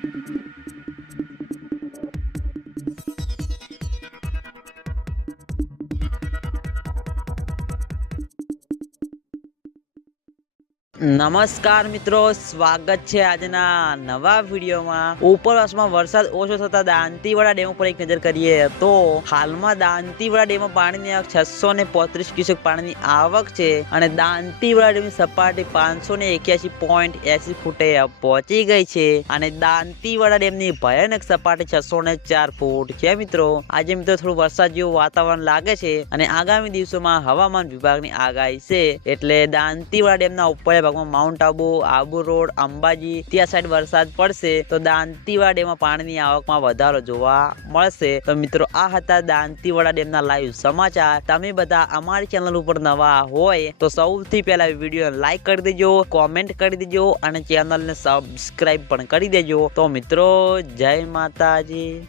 Thank you. નમસ્કાર મિત્રો, સ્વાગત છે આજના નવા વિડીયોમાં. ઉપરવાસમાં વરસાદ ઓછો થતા દાંતીવાડા ડેમ ઉપર એક નજર કરીએ તો હાલમાં દાંતીવાડા ડેમમાં પાણીની આવક છસો ને પોત્રીસ ક્યુસેક પાણીની આવક છે અને દાંતીવાડા ડેમની સપાટી પાંચસો ને એક્યાસી પોઈન્ટ એસી ફૂટે પહોંચી ગઈ છે. અને દાંતીવાડા ડેમની ભયાનક સપાટી છસો ને ચાર ફૂટ છે મિત્રો. આજે મિત્રો થોડું વરસાદ જેવું વાતાવરણ લાગે છે અને આગામી દિવસોમાં હવામાન વિભાગની આગાહી છે. એટલે દાંતીવાડા ડેમના ઉપરના ભાગમાં માઉન્ટ આબુ આબુ રોડ, અંબાજી, ત્યાં સાઈડ વરસાદ પડશે તો દાંતીવાડા ડેમમાં પાણીની આવકમાં વધારો જોવા મળશે. તો મિત્રો, આ હતા દાંતીવાડા ડેમના લાઈવ સમાચાર. તમે બધા અમારી ચેનલ ઉપર નવા હોય તો સૌથી પહેલા વીડિયો લાઈક કરી દેજો કોમેન્ટ કરી દેજો અને ચેનલને સબસ્ક્રાઇબ પણ કરી દેજો. તો મિત્રો, જય માતાજી.